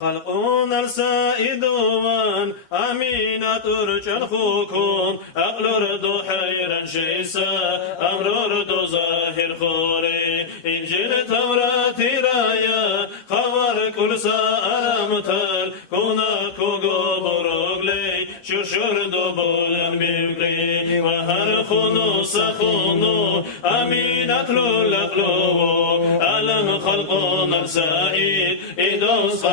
خلقون السائدون أمينة ترجل خوكم أقلر دو حيرا شيسا أمرر دو ظاهر خوري إنجيل توراة رايا خبر كل سأرمتل كونا كوغو بروغلي شرشر دو بولن بيغلي وهر خونو سخونو أمينة لولقلو ألم خلقون السائد إدوس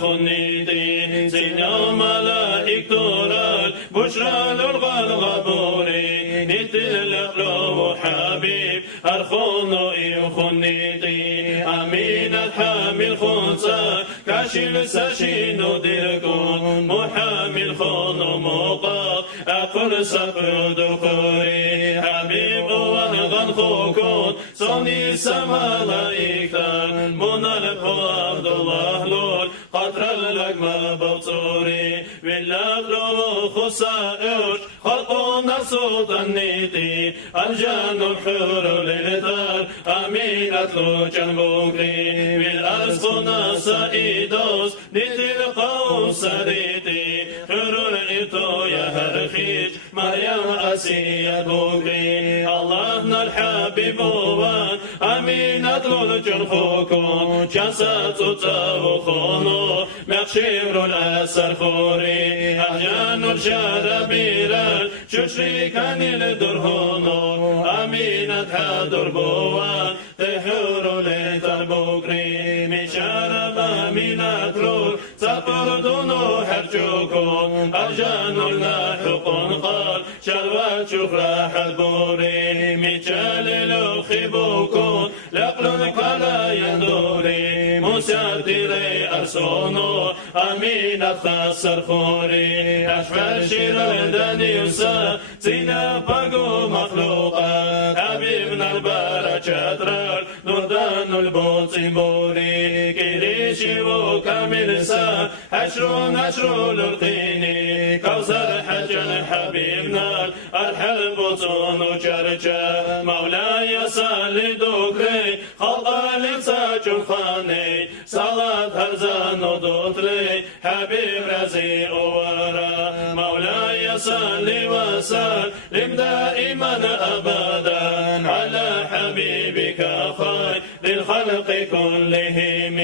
خنيتي سينيو ملائك تورال بشرى للغبوري نتل قلوب حبيب أرخونو إيخنيتي أمين الحامل خنصا كاشل ساشينو ديركون محامل خونو موقف أقل سقر دخوري حبيب وهغن خوكون صوني سمالائكتا منالك عبد الله لول قطر اللقمة بوصوري واللغلو خسائر خلقنا صوت النيتي الجان الحر للتار أمينة لو جنبوكي والأسقنا سائدوس نتي القوم سريتي حر الإتو يا هرخيش مريم أسيا بوكي اللهنا الحبيب وان أمينة لو جنخوكم جسد تتوخونو مخشير الأسر خوري أجان الشربيران ششريكان الدرهونو أمينة حضر بوان تحور لتربوكري مشارب أمينة لول سفردونو حرجوكم أجان النحقون قال شروات شفرة حلبوري مجال لخبوكم لقلن كلا يندوري مساتري أرسونو أمينة خسر خوري أشفى شير دانيوسا سينا باقو مخلوقات حبيبنا البركة رال نردان البوطي بوري كيريشي وكامل سا حشر نشر للقيني كوثر حجن حبيبنا الحلب بطون وجرجا مولاي صلي دوكري خلق لنسا جنخاني صلاة هرزان ودوتري حبيب رزي ورا مولاي صلي وسلم دائما أبدا على حبيبك خير للخلق كلهم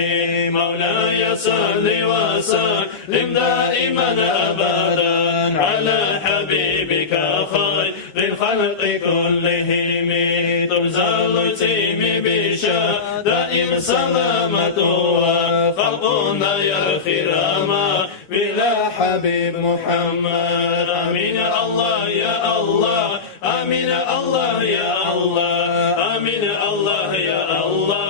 مولاي صلي وسلم دائما أبدا على حبيبك خير للخلق كلهم تبزل تيم بشا دائم سلامتها خلقنا يا خراما بلا حبيب محمد آمين الله يا الله آمين الله يا الله آمين الله يا الله